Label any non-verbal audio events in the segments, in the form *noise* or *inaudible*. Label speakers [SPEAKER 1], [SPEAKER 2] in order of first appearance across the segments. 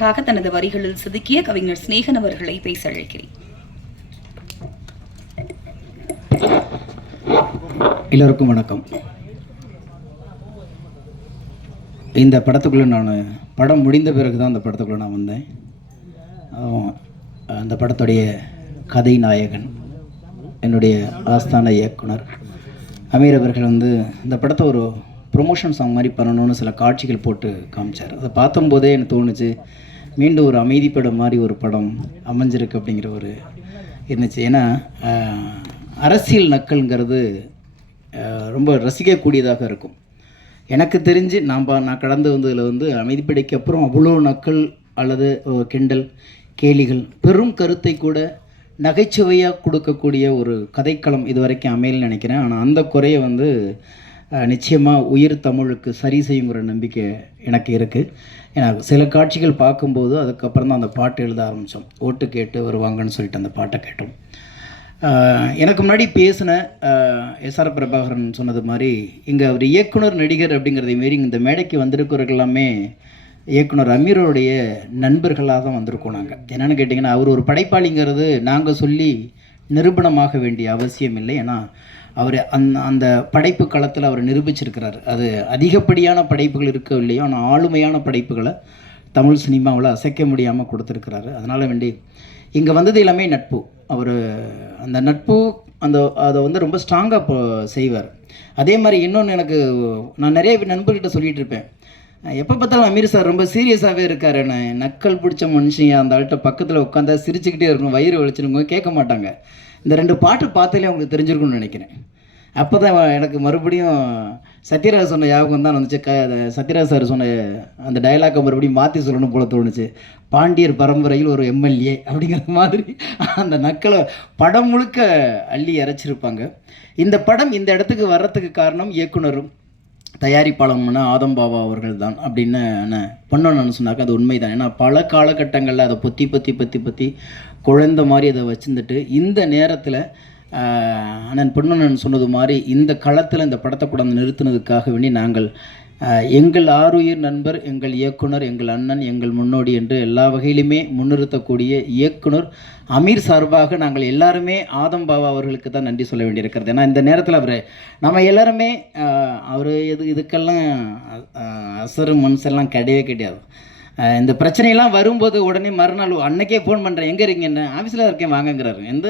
[SPEAKER 1] அழகாக தனது வரிகளில் செதுக்கிய கவிஞர் சிநேகன் அவர்களை பேச அழைக்கிறேன்.
[SPEAKER 2] எல்லோருக்கும் வணக்கம். இந்த படத்துக்குள்ளே நான் படம் முடிந்த பிறகு தான் அந்த படத்துக்குள்ளே நான் வந்தேன். அந்த படத்துடைய கதை நாயகன் என்னுடைய ஆஸ்தான இயக்குனர். அமீர் அவர்கள் வந்து இந்த படத்தை ஒரு ப்ரொமோஷன் சாங் மாதிரி பண்ணணும்னு சில காட்சிகள் போட்டு காமிச்சார். அதை பார்த்தம்போதே எனக்கு தோணுச்சு மீண்டும் ஒரு அமைதி படம் மாதிரி ஒரு படம் அமைஞ்சிருக்கு அப்படிங்கிற ஒரு இருந்துச்சு ஏன்னா அரசியல் நக்கல்ங்கிறது ரொம்ப ரசிக்கக்கூடியதாக இருக்கும். எனக்கு தெரிஞ்சு நாம் நான் கடந்து வந்ததில் வந்து அமைதிப்படைக்கு அப்புறம் அவ்வளோ நக்கல் அல்லது கிண்டல் கேலிகள் பெரும் கருத்தை கூட நகைச்சுவையாக கொடுக்கக்கூடிய ஒரு கதைக்களம் இது வரைக்கும் அமையலன்னு நினைக்கிறேன். ஆனால் அந்த குறையை வந்து நிச்சயமாக உயிர் தமிழுக்கு சரி செய்யுங்கிற நம்பிக்கை எனக்கு இருக்குது ஏன்னா சில காட்சிகள் பார்க்கும்போது அதுக்கப்புறம் தான் அந்த பாட்டு எழுத ஆரம்பித்தோம் ஓட்டு கேட்டு வருவாங்கன்னு சொல்லிட்டு அந்த பாட்டை கேட்டோம். எனக்கு முன்னாடி பேசின எஸ்ஆர் பிரபாகரன் சொன்னது மாதிரி இங்கே அவர் இயக்குனர் நடிகர் அப்படிங்கிறதை மாரி இந்த மேடைக்கு வந்திருக்கிறவர்கள் எல்லாமே இயக்குனர் அமீரோடைய நண்பர்களாக தான் வந்திருக்கோம் நாங்கள் என்னென்னு கேட்டிங்கன்னா அவர் ஒரு படைப்பாளிங்கிறது நாங்கள் சொல்லி நிரூபணமாக வேண்டிய அவசியம் இல்லை. ஏன்னா அவர் அந்த அந்த படைப்பு களத்தில் அவர் நிரூபிச்சிருக்கிறார். அது அதிகப்படியான படைப்புகள் இருக்கவில்லையோ ஆனால் ஆளுமையான படைப்புகளை தமிழ் சினிமாவில் அசைக்க முடியாமல் கொடுத்துருக்கிறாரு. அதனால் வேண்டி இங்கே வந்தது எல்லாமே நட்பு. அவர் அந்த நட்பு அந்த அதை வந்து ரொம்ப ஸ்ட்ராங்காக செய்வார். அதே மாதிரி இன்னொன்று எனக்கு நான் நிறைய நண்பர்கிட்ட சொல்லிகிட்டு இருப்பேன். எப்போ பார்த்தாலும் அமீர் சார் ரொம்ப சீரியஸாகவே இருக்கார் என்ன நக்கல் பிடிச்ச மனுஷன் அந்த ஆள்கிட்ட பக்கத்தில் உட்காந்தா சிரிச்சுக்கிட்டே இருக்கணும் வயிறு வலிச்சிருங்க கேட்க மாட்டாங்க. இந்த ரெண்டு பாட்டு பார்த்தாலே அவங்களுக்கு தெரிஞ்சிருக்கும்னு நினைக்கிறேன். அப்போ தான் எனக்கு மறுபடியும் சத்யராஜ் சொன்ன ஞாபகம் தான் வந்துச்சு. க சத்யராஜ் சார் சொன்ன அந்த டைலாக்கை மறுபடியும் மாற்றி சொல்லணும் போல தோணுச்சு. பாண்டியர் பரம்பரையில் ஒரு எம்எல்ஏ அப்படிங்கிற மாதிரி அந்த நக்களை படம் முழுக்க அள்ளி இறைச்சிருப்பாங்க. இந்த படம் இந்த இடத்துக்கு வர்றதுக்கு காரணம் இயக்குனரும். தயாரிப்பாளம்னா ஆதம் பாபா அவர்கள் தான் அப்படின்னு நான் பண்ணணும்னு சொன்னாக்க அது உண்மைதான். ஏன்னா பல காலகட்டங்களில் அதை பொத்தி பொத்தி பொத்தி பொத்தி குழந்த மாதிரி அதை வச்சுருந்துட்டு இந்த நேரத்தில் அண்ணன் பொன்னண்ணன் சொன்னது மாதிரி இந்த களத்தில் இந்த படத்தை கூட நிறுத்தினதுக்காக வேண்டி நாங்கள் எங்கள் ஆருயிர் நண்பர் எங்கள் இயக்குனர் எங்கள் அண்ணன் எங்கள் முன்னோடி என்று எல்லா வகையிலுமே முன்னிறுத்தக்கூடிய இயக்குனர் அமீர் சார்பாக நாங்கள் எல்லாருமே ஆதம் பாபா அவர்களுக்கு தான் நன்றி சொல்ல வேண்டியிருக்கிறது. ஏன்னா இந்த நேரத்தில் அவர் நம்ம எல்லாருமே அவர் இது இதுக்கெல்லாம் அசரு மனுஷெல்லாம் கிடையவே கிடையாது. இந்த பிரச்சனையெல்லாம் வரும்போது உடனே மறுநாள் அன்னைக்கே ஃபோன் பண்ணுறேன் எங்கே இருக்கீங்க ஆஃபீஸில் இருக்கேன் வாங்கங்கிறாரு. எந்த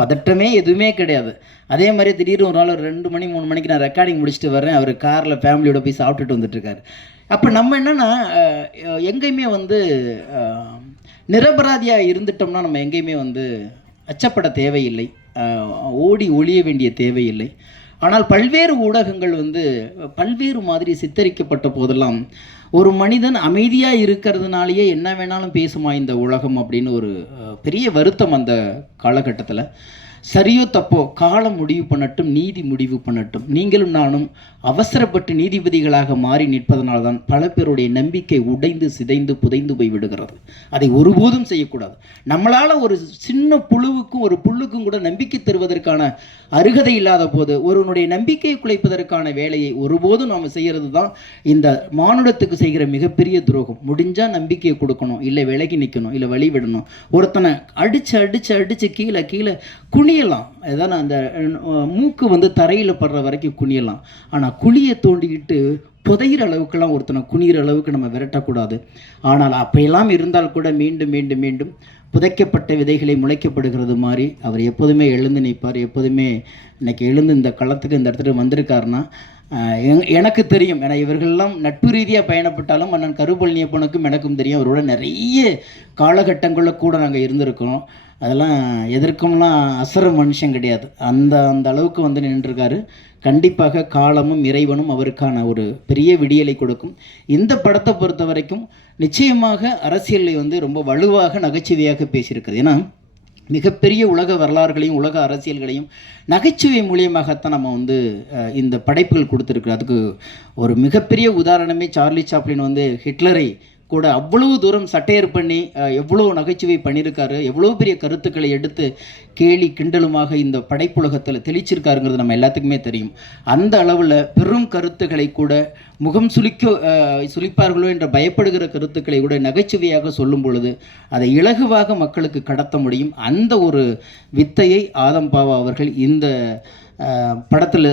[SPEAKER 2] பதட்டமே எதுவுமே கிடையாது. அதே மாதிரி திடீர்னு ஒரு நாள் ஒரு ரெண்டு மணி மூணு மணிக்கு நான் ரெக்கார்டிங் முடிச்சுட்டு வரேன் அவர் காரில் ஃபேமிலியோட போய் சாப்பிட்டுட்டு வந்துட்டுருக்காரு. அப்போ நம்ம என்னென்னா எங்கேயுமே வந்து நிரபராதியாக இருந்துட்டோம்னா நம்ம எங்கேயுமே வந்து அச்சப்பட தேவையில்லை. ஓடி ஒளிய வேண்டிய தேவையில்லை. ஆனால் பல்வேறு ஊடகங்கள் வந்து பல்வேறு மாதிரி சித்தரிக்கப்பட்ட போதெல்லாம் ஒரு மனிதன் அமைதியாக இருக்கிறதுனாலேயே என்ன வேணாலும் பேசுமா இந்த உலகம் அப்படின்னு ஒரு பெரிய வருத்தம் அந்த காலகட்டத்தில். சரியோ தப்போ காலம் முடிவு பண்ணட்டும் நீதி முடிவு பண்ணட்டும். நீங்களும் நானும் அவசரப்பட்டு நீதிபதிகளாக மாறி நிற்பதனால்தான் பல பேருடைய நம்பிக்கை உடைந்து சிதைந்து புதைந்து போய் விடுகிறது. அதை ஒருபோதும் செய்யக்கூடாது. நம்மளால் ஒரு சின்ன புழுவுக்கும் ஒரு புல்லுக்கும் கூட நம்பிக்கை தருவதற்கான அருகதை இல்லாத போது ஒருவனுடைய நம்பிக்கையை குலைப்பதற்கான வேலையை ஒருபோதும் நாம் செய்கிறது தான் இந்த மானுடத்துக்கு செய்கிற மிகப்பெரிய துரோகம். முடிஞ்சால் நம்பிக்கையை கொடுக்கணும் இல்லை விலகி நிற்கணும் இல்லை வழி விடணும். ஒருத்தனை அடித்து அடித்து அடித்து கீழே கீழே குனியலாம். அதான் அந்த மூக்கு வந்து தரையில் படுற வரைக்கும் குனியலாம். ஆனால் குழியை தோண்டிக்கிட்டு புதையிற அளவுக்கெல்லாம் ஒருத்தனை குனிகிற அளவுக்கு நம்ம விரட்டக்கூடாது. ஆனால் அப்படியெல்லாம் இருந்தால் கூட மீண்டும் மீண்டும் மீண்டும் புதைக்கப்பட்ட விதைகளை முளைக்கப்படுகிறது மாதிரி அவர் எப்போதுமே எழுந்து நிற்பார். எப்போதுமே இன்னைக்கு எழுந்து இந்த களத்துக்கு இந்த இடத்துல வந்திருக்காருன்னா எனக்கு தெரியும். ஏன்னா இவர்கள்லாம் நட்பு ரீதியாக பயணப்பட்டாலும் அண்ணன் கருபழனியப்பனுக்கும் எனக்கும் தெரியும். அவரோட நிறைய காலகட்டங்களில் கூட நாங்கள் இருந்திருக்கோம் அதெல்லாம் எதற்கும்லாம் அசர மனுஷன் கிடையாது. அந்த அந்த அளவுக்கு வந்து நின்றுருக்காரு. கண்டிப்பாக காலமும் இறைவனும் அவருக்கான ஒரு பெரிய விடியலை கொடுக்கும். இந்த படத்தை பொறுத்த வரைக்கும் நிச்சயமாக அரசியலில் வந்து ரொம்ப வலுவாக நகைச்சுவையாக பேசியிருக்குது ஏன்னா மிகப்பெரிய உலக வரலாறுகளையும் உலக அரசியல்களையும் நகைச்சுவை மூலியமாகத்தான் நம்ம வந்து இந்த படைப்புகள் கொடுத்துருக்கு அதுக்கு ஒரு மிகப்பெரிய உதாரணமே சார்லி சாப்ளின் வந்து ஹிட்லரை கூட அவ்வளவு தூரம் சட்டையர் பண்ணி எவ்வளோ நகைச்சுவை பண்ணியிருக்காரு எவ்வளோ பெரிய கருத்துக்களை எடுத்து கேலி கிண்டலுமாக இந்த படைப்புலகத்தில் தெளிச்சிருக்காருங்கிறது நம்ம எல்லாத்துக்குமே தெரியும். அந்த அளவில் பெரும் கருத்துக்களை கூட முகம் சுளிக்க சுளிப்பார்களோ என்ற பயப்படுகிற கருத்துக்களை கூட நகைச்சுவையாக சொல்லும் பொழுது அதை இலகுவாக மக்களுக்கு கடத்த முடியும். அந்த ஒரு வித்தையை ஆதம்பாவா அவர்கள் இந்த படத்தில்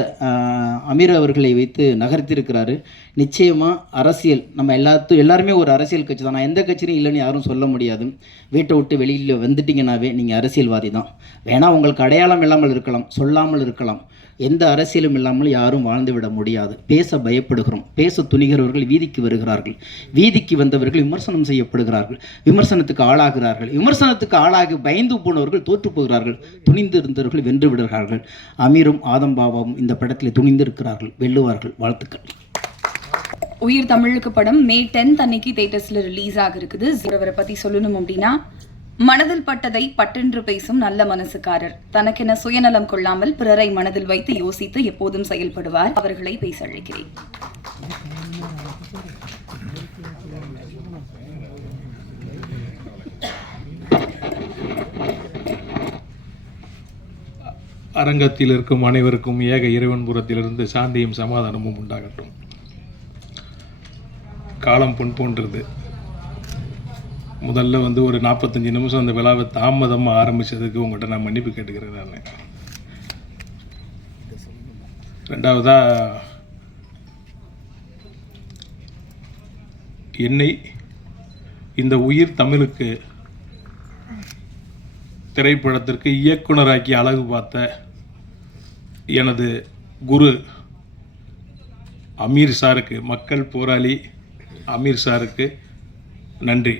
[SPEAKER 2] அமீர் அவர்களை வைத்து நகர்த்தியிருக்கிறாரு. நிச்சயமாக அரசியல் நம்ம எல்லாத்து எல்லாருமே ஒரு அரசியல் கட்சி தான். நான் எந்த கட்சியும் இல்லைன்னு யாரும் சொல்ல முடியாது. வீட்டை விட்டு வெளியில் வந்துட்டிங்கனாவே நீங்கள் அரசியல்வாதி தான். வேணால் உங்களுக்கு அடையாளம் இல்லாமல் இருக்கலாம் சொல்லாமல் இருக்கலாம். எந்த அரசியலும் இல்லாமல் யாரும் வாழ்ந்து விட முடியாது. பேச பயப்படுகிறோம். பேச துணிகிறவர்கள் வீதிக்கு வருகிறார்கள். வீதிக்கு வந்தவர்கள் விமர்சனம் செய்யப்படுகிறார்கள். விமர்சனத்துக்கு ஆளாகிறார்கள். விமர்சனத்துக்கு ஆளாகி பயந்து போனவர்கள் தோற்று போகிறார்கள். துணிந்து இருந்தவர்கள் வென்று விடுகிறார்கள். அமீரும் ஆதம்பாபாவும் இந்த படத்தில் துணிந்து இருக்கிறார்கள் வெல்லுவார்கள். வாழ்த்துக்கள்.
[SPEAKER 1] உயிர் தமிழுக்கு படம் மே டென்த் அன்னைக்கு தேட்டர்ஸ்ல ரிலீஸ் ஆக இருக்குது. இவரை பற்றி சொல்லணும் அப்படின்னா மனதில் பட்டதை பட்டென்று பேசும் நல்ல மனசுக்காரர். தனக்கென சுயநலம் கொள்ளாமல் பிறரை மனதில் வைத்து யோசித்து எப்போதும் செயல்படுவார். அவர்களை பேச அழைக்கிறேன்
[SPEAKER 3] அரங்கத்தில் இருக்கும் அனைவருக்கும் ஏக இறைவன்புறத்திலிருந்து சாந்தியும் சமாதானமும் உண்டாகட்டும். காலம் பொன் போன்றது. முதல்ல வந்து ஒரு நாற்பத்தஞ்சு நிமிஷம் அந்த விழாவை தாமதமாக ஆரம்பித்ததுக்கு உங்கள்கிட்ட நான் மன்னிப்பு கேட்டுக்கிறேன் நான். ரெண்டாவதாக என்னை இந்த உயிர் தமிழுக்கு திரைப்படத்திற்கு இயக்குனராக்கி அழகு பார்த்த எனது குரு அமீர் சாருக்கு மக்கள் போராளி அமீர் சாருக்கு நன்றி.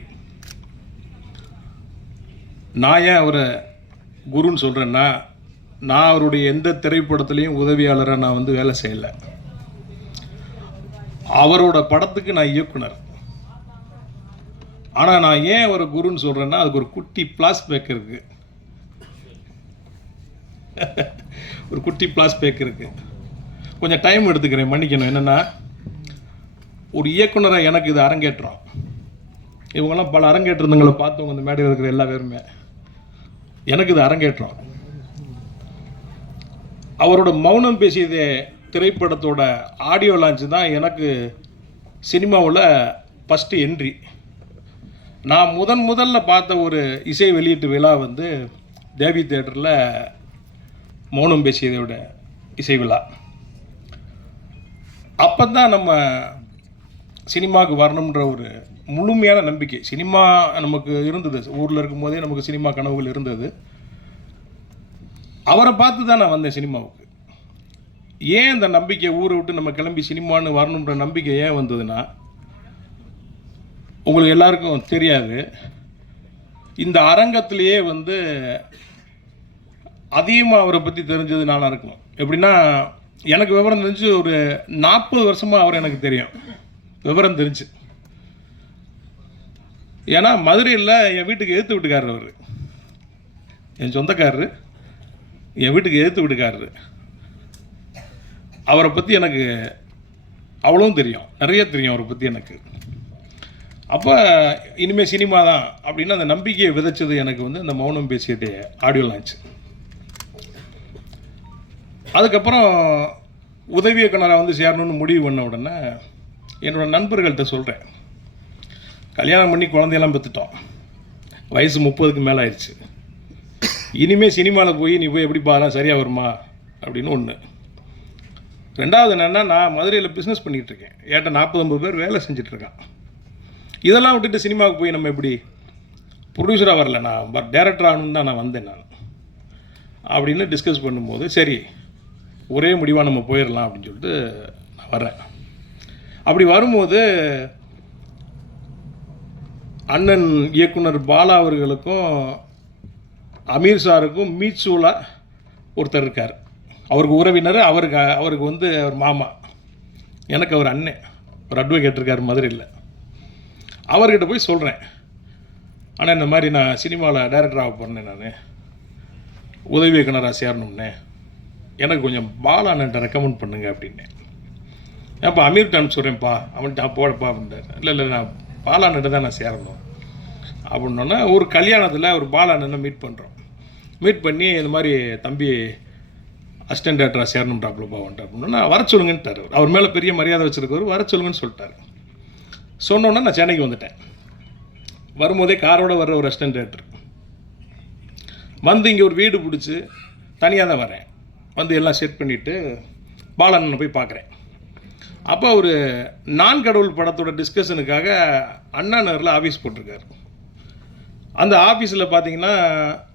[SPEAKER 3] நான் ஏன் அவரை குருன்னு சொல்கிறேன்னா நான் அவருடைய எந்த திரைப்படத்துலேயும் உதவியாளராக நான் வந்து வேலை செய்யலை. அவரோட படத்துக்கு நான் இயக்குனர். ஆனால் நான் ஏன் அவரை குருன்னு சொல்கிறேன்னா அதுக்கு ஒரு குட்டி பிளாஸ்பேக் இருக்குது *laughs* ஒரு குட்டி பிளாஸ்பேக் இருக்குது கொஞ்சம் டைம் எடுத்துக்கிறேன் மன்னிக்கணும். என்னென்னா ஒரு இயக்குனராக எனக்கு இது அரங்கேற்றம். இவங்கெல்லாம் பல அரங்கேற்றங்களை பார்த்தவங்க இந்த மேடையில் இருக்கிற எல்லா பேருமே. எனக்கு இது அரங்கேற்றம். அவரோட மௌனம் பேசியதே திரைப்படத்தோட ஆடியோ லான்ச் தான் எனக்கு சினிமாவில் ஃபஸ்ட்டு என்ட்ரி நான் முதன் முதல்ல பார்த்த ஒரு இசை வெளியீட்டு விழா வந்து தேவி தேட்டரில் மௌனம் பேசியதோட இசை விழா. அப்போ தான் நம்ம சினிமாவுக்கு வரணுன்ற ஒரு முழுமையான நம்பிக்கை. சினிமா நமக்கு இருந்தது. ஊரில் இருக்கும்போதே நமக்கு சினிமா கனவுகள் இருந்தது. அவரை பார்த்து தான் நான் வந்தேன் சினிமாவுக்கு. ஏன் இந்த நம்பிக்கை ஊரை விட்டு நம்ம கிளம்பி சினிமான்னு வரணுன்ற நம்பிக்கை ஏன் வந்ததுன்னா உங்களுக்கு எல்லாருக்கும் தெரியாது. இந்த அரங்கத்திலேயே வந்து அதிகமாக அவரை பற்றி தெரிஞ்சது நானாக இருக்கும் எப்படின்னா எனக்கு விவரம் தெரிஞ்சு ஒரு நாற்பது வருஷமாக அவர் எனக்கு தெரியும். விவரம் தெரிஞ்சு. ஏன்னா மதுரையில் என் வீட்டுக்கு எதிர்த்து வீட்டுக்காரர் அவர். என் சொந்தக்காரரு என் வீட்டுக்கு எதிர்த்து வீட்டுக்காரரு. அவரை பற்றி எனக்கு அவ்வளவும் தெரியும். நிறைய தெரியும் அவரை பற்றி எனக்கு. அப்போ இனிமேல் சினிமா தான் அப்படின்னு அந்த நம்பிக்கையை விதைச்சது எனக்கு வந்து இந்த மௌனம் பேசிய ஆடியோ லான்ச் அதுக்கப்புறம் உதவி இயக்குனராக வந்து சேரணும்னு முடிவு பண்ண உடனே என்னோட நண்பர்கள்ட்ட சொல்கிறேன் கல்யாணம் பண்ணி குழந்தையெல்லாம் பெற்றுட்டோம் வயசு முப்பதுக்கு மேலே ஆயிடுச்சு. இனிமேல் சினிமாவில் போய் நீ போய் எப்படி பாரு சரியாக வருமா? அப்படின்னு ஒன்று ரெண்டாவது என்னென்னா நான் மதுரையில் பிஸ்னஸ் பண்ணிகிட்டு இருக்கேன். ஏட்ட நாற்பது ஐம்பது பேர் வேலை செஞ்சிட்ருக்கான் இதெல்லாம் விட்டுட்டு சினிமாவுக்கு போய் நம்ம எப்படி ப்ரொடியூசராக வரல நான் பட் டேரக்டர் ஆகணும்னு தான் நான் வந்தேன் நான். அப்படின்னு டிஸ்கஸ் பண்ணும்போது சரி ஒரே முடிவாக நம்ம போயிடலாம் அப்படின்னு சொல்லிட்டு நான் வரேன். அப்படி வரும்போது அண்ணன் இயக்குனர் பாலா அவர்களுக்கும் அமீர் சாருக்கும் மீட்சூலா ஒருத்தர் இருக்கார். அவருக்கு உறவினர் அவருக்கு அவருக்கு வந்து அவர் மாமா. எனக்கு அவர் அண்ணன் ஒரு அட்வொகேட் இருக்கார் மதுரையில். அவர்கிட்ட போய் சொல்கிறேன் ஆனால் இந்த மாதிரி நான் சினிமாவில் டைரக்டர் ஆக போகிறேன் நான். உதவி இயக்குனராக சேரணும்னே எனக்கு கொஞ்சம் பாலா பாலாண்ணன்ட்ட ரெக்கமெண்ட் பண்ணுங்க அப்படின்னு ஏன்ப்பா அமீர்கிட்ட சொல்கிறேன்ப்பா அவன்கிட்ட போடப்பா அப்படின்ட்டார் இல்லை இல்லை நான் பாலாண்ட தான் நான் சேரணும். அப்படின்னோன்னா ஒரு கல்யாணத்தில் ஒரு பாலாண்ணனை மீட் பண்ணுறோம் மீட் பண்ணி இந்த மாதிரி தம்பி அசிஸ்டன்ட் டேரக்டராக சேரணுன்றாப்புலப்பா வந்துட்டு அப்படின்னா வர சொல்லுங்கன்ட்டார். அவர் மேலே பெரிய மரியாதை வச்சுருக்கவர் வர சொல்லுங்கன்னு சொல்லிட்டாரு. சொன்னோன்னே நான் சென்னைக்கு வந்துட்டேன். வரும்போதே காரோட வர்ற ஒரு அசிஸ்டன்ட் டேரக்டர் வந்து இங்கே ஒரு வீடு பிடிச்சி தனியாக தான் வரேன். வந்து எல்லாம் செட் பண்ணிவிட்டு பாலண்ணனை போய் பார்க்குறேன். அப்போ அவர் நான் கடவுள் படத்தோட டிஸ்கஷனுக்காக அண்ணா நகரில் ஆஃபீஸ் போட்டிருக்காரு. அந்த ஆஃபீஸில் பார்த்தீங்கன்னா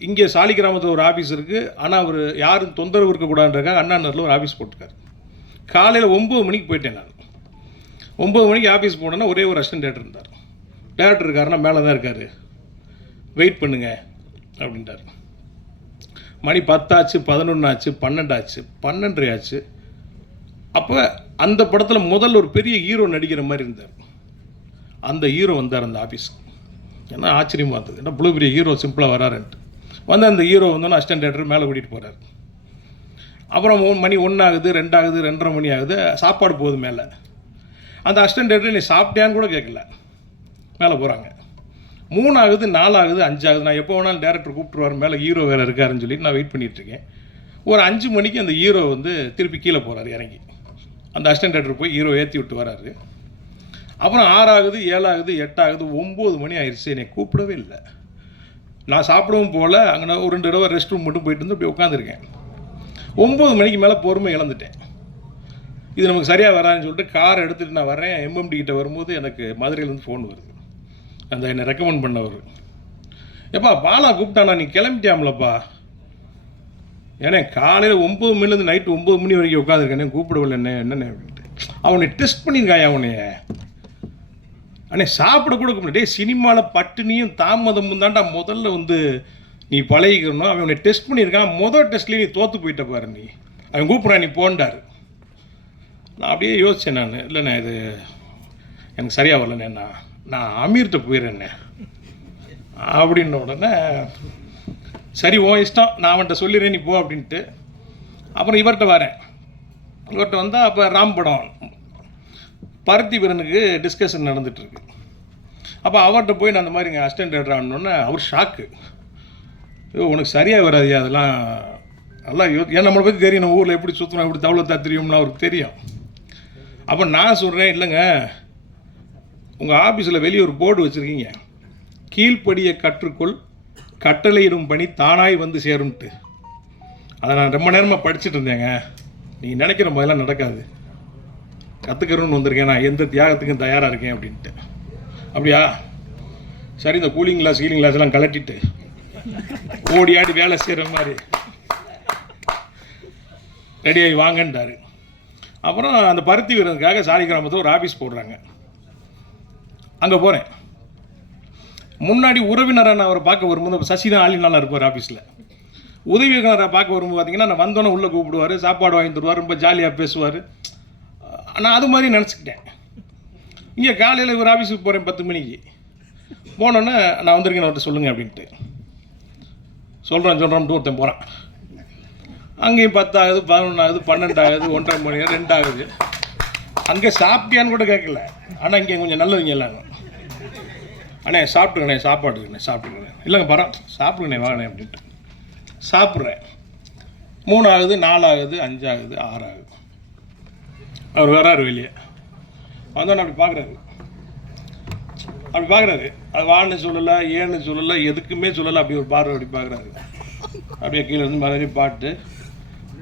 [SPEAKER 3] இங்கே சாலி கிராமத்தில் ஒரு ஆஃபீஸ் இருக்குது ஆனால் அவர் யாரும் தொந்தரவு இருக்கக்கூடாதுன்றக்காக அண்ணா நகரில் ஒரு ஆஃபீஸ் போட்டிருக்காரு. காலையில் ஒம்பது மணிக்கு போயிட்டேன் நான். ஒம்பது மணிக்கு ஆஃபீஸ் போனேன்னா ஒரே ஒரு அசிஸ்டன்ட் டேரக்டர் இருந்தார். டேரக்டர் இருக்காருன்னா மேலே தான் இருக்கார். வெயிட் பண்ணுங்க அப்படின்ட்டார். மணி பத்தாச்சு பதினொன்று ஆச்சு பன்னெண்டு ஆச்சு பன்னெண்டரை ஆச்சு அப்போ அந்த படத்தில் முதல்ல ஒரு பெரிய ஹீரோ நடிக்கிற மாதிரி இருந்தார். அந்த ஹீரோ வந்தார் அந்த ஆஃபீஸ்க்கு ஏன்னா ஆச்சரியமாக இருந்தது ஏன்னா இவ்வளோ பெரிய ஹீரோ சிம்பிளாக வராருன்ட்டு. வந்து அந்த ஹீரோ வந்தோன்னே அசிஸ்டன்ட் டேரக்டர் மேலே கூட்டிகிட்டு போகிறார் அப்புறம் மணி ஒன்றாகுது ரெண்டாகுது ரெண்டரை மணி ஆகுது சாப்பாடு போகுது மேலே. அந்த அசிஸ்டன்ட் டேரக்டர் நீ சாப்பிட்டியான்னு கூட கேட்கல மேலே போகிறாங்க மூணாகுது நாலாகுது நாலு ஆகுது அஞ்சு ஆகுது நான் எப்போ வேணாலும் டேரக்டர் கூப்பிட்டுருவார் மேலே ஹீரோ வேறு இருக்காருன்னு சொல்லிட்டு நான் வெயிட் பண்ணிகிட்ருக்கேன் ஒரு அஞ்சு மணிக்கு அந்த ஹீரோ வந்து திருப்பி கீழே போகிறார் இறங்கி. அந்த அசிஸ்டன்ட் டேரக்டர் போய் ஹீரோ ஏற்றி விட்டு வராரு. அப்புறம் ஆறாகுது ஏழாகுது எட்டாகுது ஒம்பது மணி ஆயிடுச்சு என்னை கூப்பிடவே இல்லை. நான் சாப்பிடவும் போகல அங்கே ஒரு ரெண்டு தடவை ரெஸ்ட் ரூம் மட்டும் போயிட்டு வந்து அப்படி உட்காந்துருக்கேன் ஒம்பது மணிக்கு மேலே பொறுமை இழந்துட்டேன். இது நமக்கு சரியாக வரான்னு சொல்லிட்டு கார் எடுத்துகிட்டு நான் வரேன் எம்எம்டி கிட்ட வரும்போது எனக்கு மதுரையிலேருந்து ஃபோன் வருது. அந்த என்னை ரெக்கமெண்ட் பண்ணவர். எப்பா பாலா கூப்பிட்டானா? நீ கிளம்பிட்டியாம்லப்பா? ஏன்னா காலையில் ஒம்பது மணிலேருந்து நைட்டு ஒம்பது மணி வரைக்கும் உட்காந்துருக்கேன் கூப்பிடவில்லை என்ன என்னண்ணே அப்படின்ட்டு. அவனை டெஸ்ட் பண்ணியிருக்காயா அவனைய? அண்ணே சாப்பிட கொடுக்க முடியாது டேய் சினிமாவில் பட்டினியும் தாமதமும் தான்டா முதல்ல வந்து நீ பழகிக்கணும். அவன் உன்னை டெஸ்ட் பண்ணியிருக்கான். முதல் டெஸ்ட்லேயே நீ தோற்று போயிட்ட பாரு நீ. அவன் கூப்பிட்றான் நீ போண்டாரு. நான் அப்படியே யோசித்தேன் நான். இல்லைண்ணே இது எனக்கு சரியாக வரலண்ணே நான் நான் அமீர்கிட்ட போயிடுறேண்ணே. அப்படின்ன உடனே சரி ஓ இஷ்டம் நான் அவன்கிட்ட சொல்லிடுறேன் நீ போ அப்படின்ட்டு. அப்புறம் இவர்கிட்ட வரேன். இவர்கிட்ட வந்தால் அப்போ ராம் படம் பருத்தி வீரனுக்கு டிஸ்கஷன் நடந்துகிட்ருக்கு அப்போ அவர்கிட்ட போய் நான் அந்த மாதிரி இங்கே அசிஸ்டன்ட் டேரக்டர் அவர் ஷாக்கு ஐயோ உனக்கு சரியாக வராதியா அதெல்லாம் நல்லா யோ ஏன் நம்மளை பற்றி தெரியும்? நம்ம ஊரில் எப்படி சுற்றணும் எப்படி தவளத்தா தெரியும்னு அவருக்கு தெரியும். அப்போ நான் சொல்கிறேன் இல்லைங்க உங்கள் ஆஃபீஸில் வெளியே ஒரு போர்டு வச்சுருக்கீங்க. கீழ்ப்படியை கற்றுக்கொள் கட்டளையிடும் பணி தானாய் வந்து சேரும்ட்டு. அதை நான் ரொம்ப நேரமாக படிச்சுட்டு இருந்தேங்க. நீ நினைக்கிற மாதிரிலாம் நடக்காது. கற்றுக்கிறோன்னு வந்திருக்கேன். நான் எந்த தியாகத்துக்கும் தயாராக இருக்கேன் அப்படின்ட்டு. அப்படியா? சரி இந்த கூலிங் கிளாஸ் ஹீலிங் கிளாஸ் எல்லாம் கலட்டிட்டு. ஓடி ஆடி வேலை செய்கிற மாதிரி. ரெடியாகி வாங்கன்றாரு. அப்புறம் அந்த பருத்தி வீரனுக்காக சாலி கிராமத்தில் ஒரு ஆஃபீஸ் போடுறாங்க. அங்கே போகிறேன் முன்னாடி உறவினரை நான் அவரை பார்க்க வரும்போது சசி தான் ஆளினாலாம் இருப்பார் ஆஃபீஸில் உதவி இயக்குனரை பார்க்க வரும்போது பார்த்தீங்கன்னா நான் வந்தோன்னே உள்ளே கூப்பிடுவார் சாப்பாடு வாங்கி தருவார் ரொம்ப ஜாலியாக பேசுவார். நான் அது மாதிரி நினச்சிக்கிட்டேன். இங்கே காலையில் ஒரு ஆஃபீஸுக்கு போகிறேன் பத்து மணிக்கு. போனோன்னே நான் வந்திருக்கேன் அவர்கிட்ட சொல்லுங்கள் அப்படின்ட்டு. சொல்கிறேன் சொல்கிறோம் ஒருத்தன் போகிறான் அங்கேயும் பத்தாகுது பதினொன்றாகுது பன்னெண்டாகுது ஒன்றரை மணி ரெண்டாகுது. அங்கே சாப்பிட்டியான்னு கூட கேட்கல ஆனால் இங்கே கொஞ்சம் நல்லவங்க எல்லாரும். அண்ணே சாப்பிட்டுங்கண்ணே சாப்பாடு இருக்குண்ணே சாப்பிட்டுங்கண்ணே இல்லைங்க பரம் சாப்பிடுங்கண்ணே வாங்கண்ணே அப்படின்ட்டு. சாப்பிட்றேன். மூணு ஆகுது நாலு ஆகுது அஞ்சாகுது ஆறாகுது. அவர் வர்றாரு வெளியே. வந்தோன்னு அப்படி பார்க்குறாரு. அப்படி பார்க்குறாரு. அது வான்னு சொல்லலை ஏன்னு சொல்லலை எதுக்குமே சொல்லலை அப்படி ஒரு பார்வை அப்படி பார்க்குறாரு. அப்படியே கீழே இருந்து மறுபடியும் பாட்டு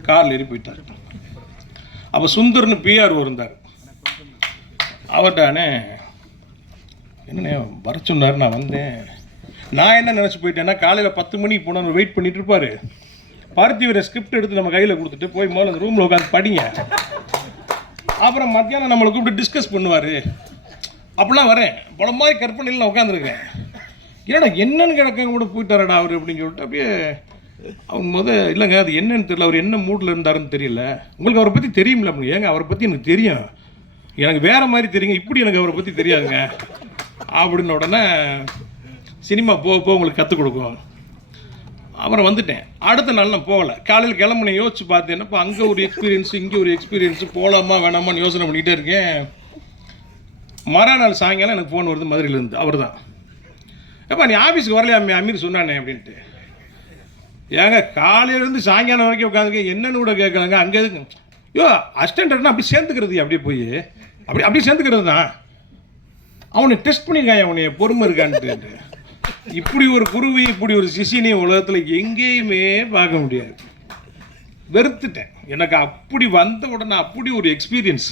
[SPEAKER 3] காரில் ஏறி போயிட்டார். அப்போ சுந்தர்னு பிஆர் இருந்தார் அவர்கிட்டானே என்னண்ணே வர சொன்னார் நான் வந்தேன். நான் என்ன நினச்சி போயிட்டேன்னா காலையில் பத்து மணிக்கு போனவர் வெயிட் பண்ணிட்டு இருப்பாரு. பார்த்திவரை ஸ்கிரிப்ட் எடுத்து நம்ம கையில் கொடுத்துட்டு போய் மேலே அந்த ரூமில் உட்காந்து படிங்க. அப்புறம் மத்தியானம் நம்மளை கூப்பிட்டு டிஸ்கஸ் பண்ணுவார். அப்படிலாம் வரேன். பல மாதிரி கற்பனையில் நான் உட்காந்துருக்கேன் ஏன்னா என்னன்னு கிடக்க கூட போயிட்டாரடா அவர் அப்படின்னு சொல்லிட்டு அப்படியே அவங்க முத இல்லைங்க அது என்னன்னு தெரியல. அவர் என்ன மூடில் இருந்தாருன்னு தெரியல. உங்களுக்கு அவரை பற்றி தெரியுமில்ல அப்படின்னு ஏங்க அவரை பற்றி எனக்கு தெரியும். எனக்கு வேறு மாதிரி தெரியுங்க. இப்படி எனக்கு அவரை பற்றி தெரியாதுங்க. அப்படின்ன உடனே சினிமா போக போக உங்களுக்கு கற்றுக் கொடுக்கும். அப்புறம் வந்துட்டேன். அடுத்த நாள் நான் போகலை. காலையில் கிளம்புனேன் யோசிச்சு பார்த்தேன் இப்போ அங்கே ஒரு எக்ஸ்பீரியன்ஸு இங்கே ஒரு எக்ஸ்பீரியன்ஸு போகலாமா வேணாமான்னு யோசனை பண்ணிகிட்டே இருக்கேன். மறுநாள் சாயங்காலம் எனக்கு ஃபோன் வருது மதுரையிலேருந்து அவர் தான் எப்போ நீ ஆஃபீஸுக்கு வரலையா அமீர் சொன்னானே அப்படின்ட்டு. ஏங்க காலையிலேருந்து சாயங்காலம் வரைக்கும் உட்காந்துங்க என்னன்னு கூட கேட்கலங்க. அங்கே யோ அஸ்டண்டர்னா அப்படி சேர்ந்துக்கிறது அப்படியே போய். அப்படி அப்படியே சேர்ந்துக்கிறது தான் அவனை டெஸ்ட் பண்ணியிருக்கான் அவனைய பொறுமை இருக்கான்ட்டு. இப்படி ஒரு குருவி இப்படி ஒரு சிசினை உலகத்தில் எங்கேயுமே பார்க்க முடியாது. வெறுத்துட்டேன். எனக்கு அப்படி வந்த உடனே அப்படி ஒரு எக்ஸ்பீரியன்ஸ்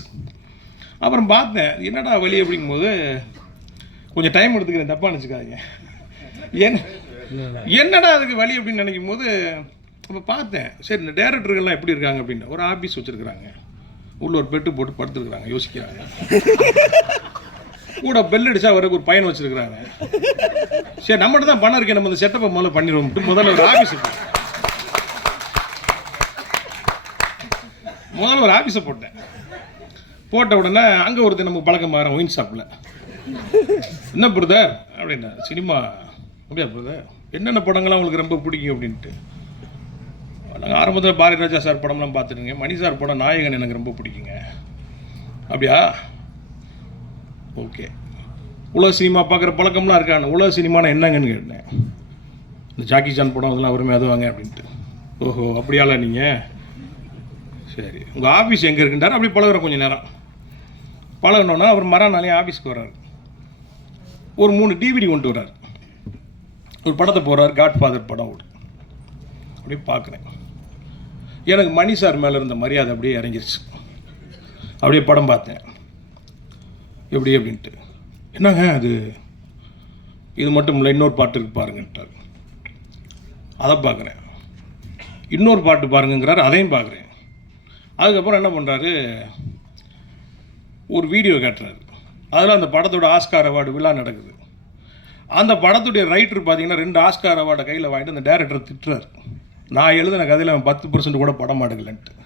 [SPEAKER 3] அப்புறம் பார்த்தேன் என்னடா வழி அப்படிங்கும்போது கொஞ்சம் டைம் எடுத்துக்கிறேன் தப்பாக நினச்சிக்காதீங்க. என் என்னடா அதுக்கு வழி அப்படின்னு நினைக்கும் போது அப்போ பார்த்தேன் சரி இந்த டேரக்டர்கள்லாம் எப்படி இருக்காங்க அப்படின்னு. ஒரு ஆஃபீஸ் வச்சுருக்குறாங்க. உள்ள ஒரு பெட்டு போட்டு படுத்துருக்குறாங்க யோசிக்கிறாங்க. கூட பெல் அடிச்சா அவருக்கு ஒரு பையன் வச்சிருக்கிறாங்க சரி நம்மகிட்ட தான் பணம் இருக்கு. நம்ம இந்த செட்டப்பை முதல்ல பண்ணிடுவோம். முதல்ல ஒரு ஆஃபீஸ் முதல்ல ஒரு ஆஃபீஸை போட்டேன். போட்ட உடனே அங்கே ஒருத்தர் நமக்கு பழக்கம் மாறேன் ஒயின் ஷாப்பில் என்ன பிரதர் அப்படின்னா சினிமா. அப்படியா பிரதர் என்னென்ன படங்கள்லாம் உங்களுக்கு ரொம்ப பிடிக்கும்? அப்படின்ட்டு. நாங்கள் ஆரம்பத்தில் பாரதி ராஜா சார் படம்லாம் பார்த்துருங்க மணி சார் படம் நாயகன் எனக்கு ரொம்ப பிடிக்குங்க. அப்படியா? ஓகே உலக சினிமா பார்க்குற பழக்கம்லாம் இருக்கான்னு உலக சினிமானா என்னங்கன்னு கேட்டேன். இந்த ஜாக்கி சான் படம் அதெல்லாம் அவருமே அதுவாங்க அப்படின்ட்டு. ஓஹோ அப்படியால நீங்கள் சரி. உங்கள் ஆஃபீஸ் எங்கே இருக்குன்றார்? அப்படி பழகிற கொஞ்சம் நேரம். பழகினோன்னா அவர் மறுநாளே ஆஃபீஸ்க்கு வர்றாரு. ஒரு மூணு டிவிடி கொண்டு வர்றார். ஒரு படத்தை போகிறார் காட் ஃபாதர் படம் ஓடு அப்படியே பார்க்குறேன். எனக்கு மணி சார் மேலே இருந்த மரியாதை அப்படியே இறங்கிருச்சு. அப்படியே படம் பார்த்தேன். எப்படி அப்படின்ட்டு. என்னங்க அது? இது மட்டும் இல்லை இன்னொரு பாட்டு இருக்கு பாருங்கன்ட்டார். அதை பார்க்குறேன் இன்னொரு பாட்டு பாருங்கங்கிறார் அதையும் பார்க்குறேன் அதுக்கப்புறம் என்ன பண்ணுறாரு ஒரு வீடியோ கேட்டுறாரு. அதில் அந்த படத்தோட ஆஸ்கார் அவார்டு விழா நடக்குது. அந்த படத்துடைய ரைட்டர் பார்த்தீங்கன்னா ரெண்டு ஆஸ்கார் அவார்டை கையில் வாங்கிட்டு அந்த டேரக்டர் திட்டுறாரு. நான் எழுதின கதையில் அவன் பத்து பர்சன்ட் கூட படம் மாட்டேங்கலன்ட்டு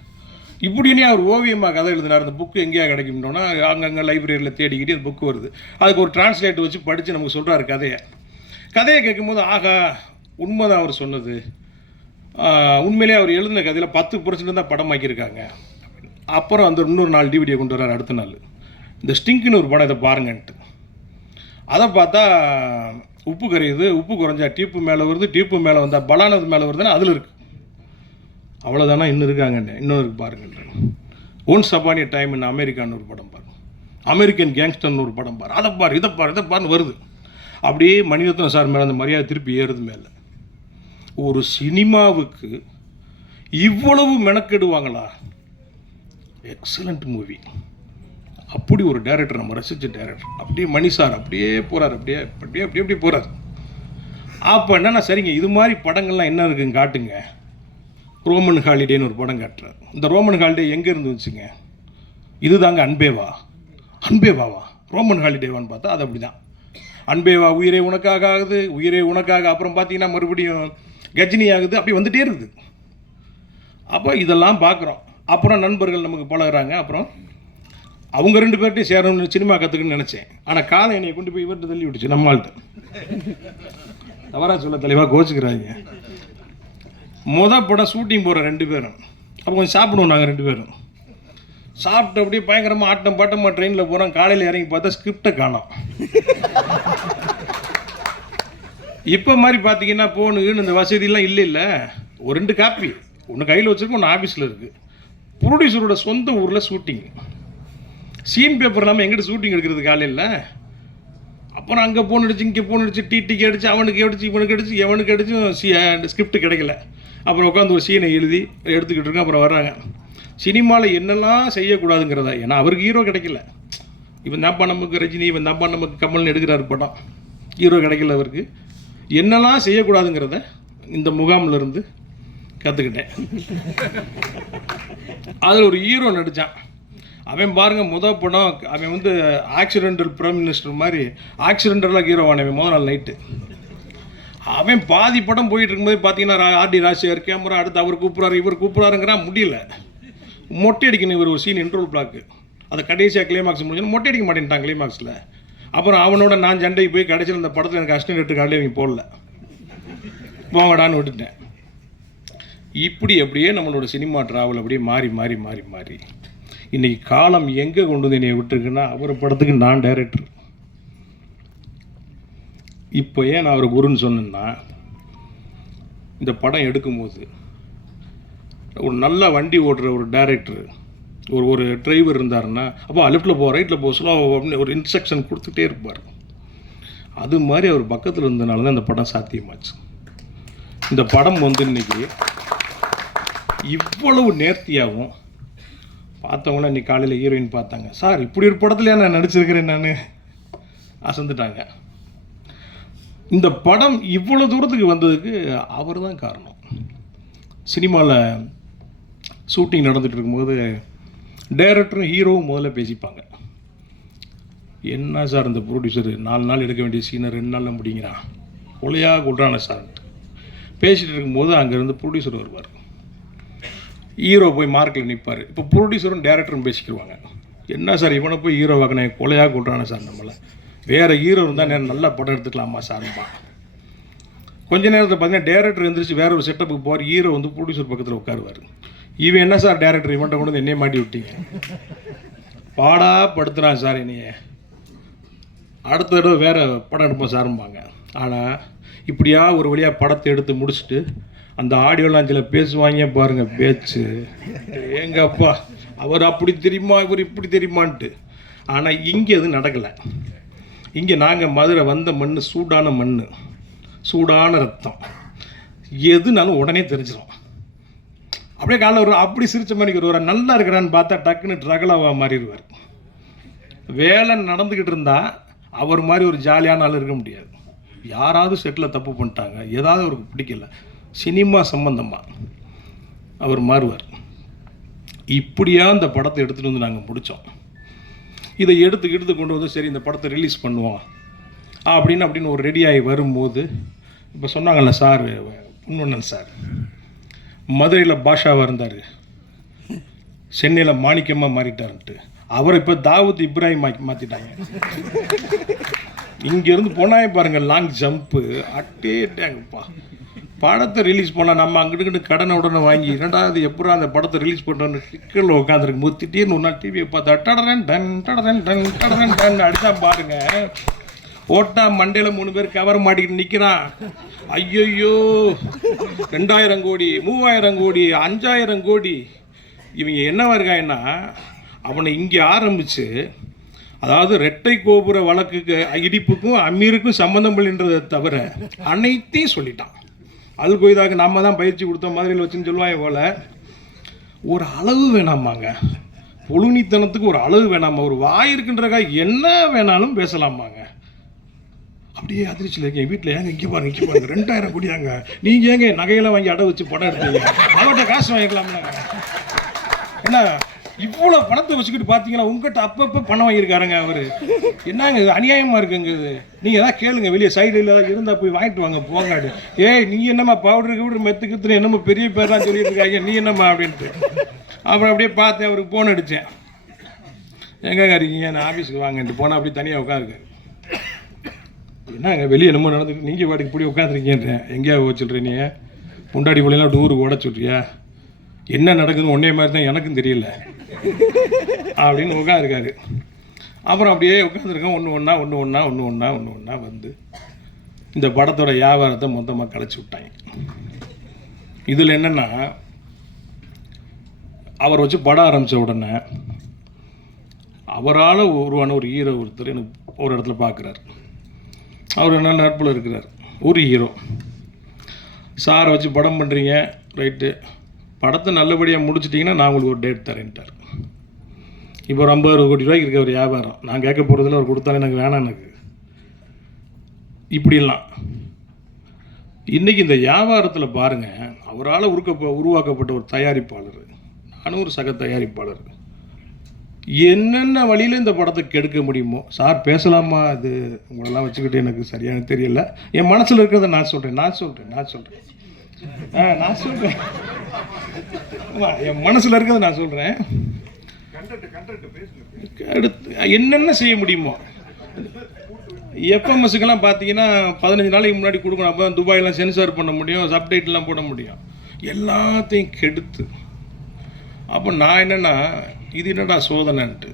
[SPEAKER 3] இப்படின்னே அவர் ஓவியமாக கதை எழுதினார். அந்த புக்கு எங்கேயா கிடைக்கும்னோன்னா அங்கங்கே லைப்ரரியில் தேடிக்கிட்டு அந்த புக்கு வருது. அதுக்கு ஒரு டிரான்ஸ்லேட் வச்சு படித்து நமக்கு சொல்கிறாரு கதையை. கதையை கேட்கும்போது ஆகா உண்மைதான் அவர் சொன்னது. உண்மையிலே உண்மையிலேயே அவர் எழுதின கதையில் பத்து பர்சன்ட் தான் படமாக்கியிருக்காங்க. அப்புறம் அந்த இன்னொரு நாள் டிவிடியை கொண்டு வர்றாரு அடுத்த நாள். இந்த ஸ்டிங்க்னு ஒரு படம் இதை பாருங்கன்ட்டு. அதை பார்த்தா உப்பு கரையுது உப்பு குறைஞ்சா டீப்பு மேலே வருது டீப்பு மேலே வந்தால் பலானது மேலே வருதுன்னா அதில் இருக்குது அவ்வளோதானா இன்னும் இருக்காங்கன்னு. இன்னும் இருக்கு பாருங்கன்றேன் ஒன்ஸ் ஏ டைம் இன் அமெரிக்கான்னு ஒரு படம் பாரு. அமெரிக்கன் கேங்ஸ்டர்னு ஒரு படம் பாரு. அதை பாரு இதை பாரு இதை பாருன்னு வருது. அப்படியே மணிரத்னம் சார் மேலே அந்த மரியாதை திருப்பி ஏறுது மேலே. ஒரு சினிமாவுக்கு இவ்வளவு மெனக்கெடுவாங்களா? எக்ஸலண்ட் மூவி அப்படி ஒரு டைரக்டர் நம்ம ரசித்த டேரக்டர் அப்படியே மணி சார் அப்படியே போகிறார் அப்படியே அப்படியே அப்படியே அப்படியே போகிறார் அப்போ என்னென்னா சரிங்க இது மாதிரி படங்கள்லாம் என்ன இருக்குன்னு காட்டுங்க. ரோமன் ஹாலிடேன்னு ஒரு படம் காட்டுறார். இந்த ரோமன் ஹாலிடே எங்கே இருந்து வந்துச்சுங்க? இதுதாங்க அன்பேவா? அன்பேவாவா? ரோமன் ஹாலிடேவான்னு பார்த்தா அது அப்படி தான் அன்பேவா உயிரே உனக்காக ஆகுது உயிரே உனக்காக. அப்புறம் பார்த்தீங்கன்னா மறுபடியும் கஜினி ஆகுது அப்படி வந்துட்டே இருக்குது. அப்போ இதெல்லாம் பார்க்குறோம். அப்புறம் நண்பர்கள் நமக்கு பழகிறாங்க. அப்புறம் அவங்க ரெண்டு பேர்ட்டையும் சேரணும்னு சினிமா கற்றுக்குன்னு நினச்சேன். ஆனால் காலை என்னை கொண்டு போய் இவர்கிட்ட தள்ளி விட்டுச்சு நம்மள்கிட்ட தவறா சொல்ல தலைவாக கோச்சுக்கிறாங்க மொதல் படம் ஷூட்டிங் போகிற ரெண்டு பேரும். அப்போ கொஞ்சம் சாப்பிடுவோம் நாங்கள் ரெண்டு பேரும். சாப்பிட்டு அப்படியே பயங்கரமாக ஆட்டம் பாட்டமாக ட்ரெயினில் போகிறோம் காலையில் இறங்கி பார்த்தா ஸ்கிரிப்டை காணோம். இப்போ மாதிரி பார்த்தீங்கன்னா போனுன்னு இந்த வசதியெல்லாம் இல்லை இல்லை. ஒரு ரெண்டு காப்பி ஒன்று கையில் வச்சுருக்கோம் ஒன்று ஆஃபீஸில் இருக்குது ப்ரொடியூசரோட சொந்த ஊரில் ஷூட்டிங் சீன் பேப்பர் இல்லாமல் எங்கிட்ட ஷூட்டிங் எடுக்கிறது காலையில் அப்புறம் அங்கே போன் அடிச்சு இங்கே போன் அடிச்சு டிடிக்கு அடிச்சு அவனுக்கு அடிச்சு இவனுக்கு அடிச்சு எவனுக்கு அடிச்சும் சி ஸ்கிரிப்ட் கிடைக்கல. அப்புறம் உட்காந்து ஒரு சீனை எழுதி எடுத்துக்கிட்டு இருக்கோம் அப்புறம் வர்றாங்க. சினிமாவில் என்னெல்லாம் செய்யக்கூடாதுங்கிறதா ஏன்னா அவருக்கு ஹீரோ கிடைக்கல. இவன் தான்ப்பா நமக்கு ரஜினி இவன் தான்ப்பா நமக்கு கமல்னு எடுக்கிறாரு படம். ஹீரோ கிடைக்கல அவருக்கு. என்னெல்லாம் செய்யக்கூடாதுங்கிறத இந்த முகாமில் இருந்து கற்றுக்கிட்டேன் அதில் ஒரு ஹீரோ நடித்தான் அவன் பாருங்கள் முத படம் அவன் வந்து ஆக்சிடென்டல் பிரைம் மினிஸ்டர் மாதிரி ஆக்சிடென்டலாக ஹீரோ ஆனவன் முதல் நாள் நைட்டு அவன் பாதி படம் போயிட்டு இருக்கும்போது பார்த்தீங்கன்னா ஆர்டி ராசியார் கேமரா அடுத்து அவர் கூப்பிட்றாரு இவர் கூப்பிட்றாருங்கிறா முடியல. மொட்டை அடிக்கணும் இவர் ஒரு சீன் இன்ட்ரோல் பிளாக்கு அதை கடைசியாக கிளைமாக்ஸ் முடிஞ்சு மொட்டை அடிக்க மாட்டேன்ட்டான் கிளைமாக்ஸில் அப்புறம் அவனோட நான் சண்டைக்கு போய் கடைசியில் இந்த படத்தில் எனக்கு அஸ்டன் எட்டு காலையில் அவங்க போடல. போங்கடான்னு விட்டுட்டேன். இப்படி அப்படியே நம்மளோட சினிமா ட்ராவல் அப்படியே மாறி மாறி மாறி மாறி. இன்னைக்கு காலம் எங்கே கொண்டு வந்து என்னை விட்டுருக்குன்னா அவர் படத்துக்கு நான் டைரக்டர் இப்போ ஏன் நான் அவர் குருன்னு சொன்னேன்னா இந்த படம் எடுக்கும்போது ஒரு நல்ல வண்டி ஓட்டுற ஒரு டைரக்டர் ஒரு ஒரு டிரைவர் இருந்தாருன்னா அப்போ லெஃப்ட்டில் போ ரைட்டில் போ ஸ்லோ அப்படின்னு ஒரு இன்ஸ்ட்ரக்ஷன் கொடுத்துட்டே இருப்பார். அது மாதிரி அவர் பக்கத்தில் இருந்தனால தான் இந்த படம் சாத்தியமாச்சு. இந்த படம் வந்து இன்னைக்கு இவ்வளவு நேர்த்தியாகவும் பார்த்தவங்கள இன்னைக்கு காலையில் ஹீரோயின் பார்த்தாங்க. சார் இப்படி ஒரு படத்துலையா நான் நடிச்சிருக்கிறேன் நான்? அசந்துட்டாங்க. இந்த படம் இவ்வளோ தூரத்துக்கு வந்ததுக்கு அவர் தான் காரணம். சினிமாவில் ஷூட்டிங் நடந்துகிட்டு இருக்கும்போது டைரக்டரும் ஹீரோவும் முதல்ல பேசிப்பாங்க. என்ன சார் இந்த ப்ரொடியூசர் நாலு நாள் எடுக்க வேண்டிய சீனை ரெண்டு நாளில் முடிங்கிறான் கொலையாக கொள்றான சார் பேசிகிட்டு இருக்கும்போது அங்கேருந்து ப்ரொடியூசர் வருவார். ஹீரோ போய் மார்க்கில் நிற்பார் இப்போ ப்ரொடியூசரும் டேரக்டரும் பேசிக்கிடுவாங்க என்ன சார் இவனை போய் ஹீரோ வாக்கினேன் கொலையாக கொள்றானே சார் நம்மளை. வேறு ஹீரோ இருந்தால் நேரம் நல்லா படம் எடுத்துக்கலாமா சார்ப்பா கொஞ்ச நேரத்தில் பார்த்தீங்கன்னா டேரக்டர் எந்திரிச்சு வேற ஒரு செட்டப்புக்கு போவார் ஹீரோ வந்து ப்ரொடியூசர் பக்கத்தில் உட்காருவார். இவன் என்ன சார் டேரக்டர் இவன்ட்ட கொண்டு வந்து என்னையே மாட்டி விட்டீங்க. பாடா படுத்துறான் சார் என்னைய. அடுத்த தடவை வேறு படம் எடுப்போம் சாரும்பாங்க. ஆனால் இப்படியா ஒரு வழியாக படத்தை எடுத்து முடிச்சுட்டு அந்த ஆடியோ லாஞ்சில் பேசுவாங்க பாருங்கள் பேச்சு. எங்க அப்பா அவர் அப்படி தெரியுமா இவர் இப்படி தெரியுமான்ட்டு. ஆனால் இங்கே எதுவும் நடக்கலை. இங்கே நாங்கள் மதுரை வந்த மண் சூடான மண் சூடான ரத்தம். எதுனாலும் உடனே தெரிஞ்சிடும் அப்படியே காலைல ஒரு அப்படி சிரிச்ச மாதிரி ஒரு நல்லா இருக்கிறான்னு பார்த்தா டக்குன்னு ட்ரகலாவா மாறிடுவார். வேலை நடந்துக்கிட்டு இருந்தால் அவர் மாதிரி ஒரு ஜாலியான ஆள் இருக்க முடியாது. யாராவது செட்டில் தப்பு பண்ணிட்டாங்க. ஏதாவது அவருக்கு பிடிக்கல. சினிமா சம்பந்தமாக அவர் மாறுவார். இப்படியாக அந்த படத்தை எடுத்துகிட்டு வந்து நாங்கள் முடித்தோம் இதை எடுத்து எடுத்து கொண்டு வந்து சரி இந்த படத்தை ரிலீஸ் பண்ணுவோம். அப்படின்னு அப்படின்னு ஒரு ரெடியாகி வரும்போது இப்போ சொன்னாங்கல்ல சார் பொன்வண்ணன் சார் மதுரையில் பாஷாவாக இருந்தார். சென்னையில் மாணிக்கமாக மாறிட்டாருன்ட்டு. அவர் இப்போ தாவூத் இப்ராஹிம் ஆக்கி மாற்றிட்டாங்க இங்கேருந்து போனாயே பாருங்கள் லாங் ஜம்ப்பு அட்டே அட்டேட்டாங்கப்பா படத்தை ரிலீஸ் பண்ணால் நம்ம அங்கிட்டு கடனை உடனே வாங்கி ரெண்டாவது எப்படா அந்த படத்தை ரிலீஸ் பண்ணுறோன்னு சிக்கலில் உட்காந்துருக்கும் போது திடீர்னு ஒரு நாள் டிவியை பார்த்தா டடரன் டன் டடரன் டன் டடரன் டன் அடித்தா பாருங்க. ஓட்டா மண்டையில் மூணு பேர் கவர் மாட்டிக்கிட்டு நிற்கிறான் ஐயையோ! ரெண்டாயிரம் கோடி மூவாயிரம் கோடி அஞ்சாயிரம் கோடி. இவங்க என்னவா இருக்காங்கன்னா அவனை இங்கே ஆரம்பித்து அதாவது ரெட்டை கோபுர வழக்குக்கு இடிப்புக்கும் அமீருக்கும் சம்மந்தம் இல்லைன்றதை தவிர அனைத்தையும் சொல்லிட்டான். அல் கொய்தாக்கு நம்ம தான் பயிற்சி கொடுத்த மாதிரியில் வச்சுன்னு சொல்லுவாங்க போல ஒரு அளவு வேணாமாங்க. பொழுனித்தனத்துக்கு ஒரு அளவு வேணாமா ஒரு வாய் இருக்குன்றக்கா என்ன வேணாலும் பேசலாமாங்க. அப்படியே அதிர்ச்சியில் இருக்கேன். வீட்டில் ஏங்க இங்கே பாருங்க இங்கே பாருங்க ரெண்டாயிரம் கோடியாங்க. நீங்கள் ஏங்க நகையெல்லாம் வாங்கி அடை வச்சு படம் எடுத்தீங்க அவர்கிட்ட காசு வாங்கிக்கலாம்ல என்ன? இவ்வளோ பணத்தை வச்சுக்கிட்டு பார்த்தீங்களா உங்ககிட்ட அப்பப்போ பணம் வாங்கியிருக்காருங்க அவர். என்னங்க இது? அநியாயமாக இருக்குங்க இது. நீங்கள் எதாவது கேளுங்க வெளியே சைடு ஏதாவது இருந்தால் போய் வாங்கிட்டு வாங்க போங்காடு ஏய் நீ என்னம்மா பவுடர் கவுடர் மெத்து என்னமோ பெரிய பேர்லாம் சொல்லிட்டு இருக்காங்க நீ என்னம்மா அப்படின்ட்டு. அப்புறம் அப்படியே பார்த்தேன் அவருக்கு ஃபோன் அடித்தேன் எங்கங்க இருக்கீங்க? நான் ஆஃபீஸுக்கு வாங்கன்ட்டு போனால் அப்படியே தனியாக உட்காருக்கு என்னங்க வெளியே என்னமோ நடந்துட்டு நீங்கள் வாட்டுக்கு இப்படி உட்காந்துருக்கீன்றேன் எங்கேயா வச்சுட்ற நீ புண்டாடி பிள்ளைலாம் டூருக்கு ஓட சொல்றியா? என்ன நடக்குதுன்னு ஒன்றே மாதிரி தான் எனக்கும் தெரியல. *laughs* அப்படின்னு உட்காந்துருக்காரு அப்புறம் அப்படியே உட்காந்துருக்கேன் ஒன்று ஒன்றா ஒன்று ஒன்றா ஒன்று ஒன்றா ஒன்று ஒன்றா வந்து இந்த படத்தோட வியாபாரத்தை மொத்தமாக கலைச்சி விட்டாங்க. இதில் என்னென்னா அவர் வச்சு படம் ஆரம்பித்த உடனே அவரால் உருவான ஒரு ஹீரோ ஒருத்தர் எனக்கு ஒரு இடத்துல பார்க்குறாரு அவர் என்ன நட்பில் இருக்கிறார். ஒரு ஹீரோ சாரை வச்சு படம் பண்ணுறீங்க ரைட்டு. படத்தை நல்லபடியாக முடிச்சிட்டிங்கன்னா நான் உங்களுக்கு ஒரு டேட் தரேன்ட்டார். இப்போ ஒரு ஐம்பது கோடி ரூபாய்க்கு இருக்க ஒரு வியாபாரம். நான் கேட்க போகிறதுல அவர் கொடுத்தாலும் எனக்கு வேணாம் எனக்கு. இப்படிலாம். இன்றைக்கி இந்த வியாபாரத்தில் பாருங்கள் அவரால் உருக்க உருவாக்கப்பட்ட ஒரு தயாரிப்பாளர் நானும் ஒரு சக தயாரிப்பாளர். என்னென்ன வழியில் இந்த படத்தை கெடுக்க முடியுமோ சார் பேசலாமா அது உங்களெல்லாம் வச்சுக்கிட்டு எனக்கு சரியான தெரியல. என் மனசில் இருக்கிறத நான் சொல்கிறேன் நான் சொல்கிறேன் நான் சொல்கிறேன் ஆ நான் சொல்கிறேன் என் மனசில் இருக்கிறத நான் சொல்கிறேன் அடுத்து என்னென்ன செய்ய முடியுமோ? எஃப்எம்எஸ்க்கெல்லாம் பார்த்தீங்கன்னா பதினஞ்சு நாளைக்கு முன்னாடி கொடுக்கணும். அப்போ துபாயெலாம் சென்சார் பண்ண முடியும் சப்டைட்லாம் போட முடியும். எல்லாத்தையும் கெடுத்து. அப்போ நான் என்னென்னா இது என்னடா சோதனைன்ட்டு.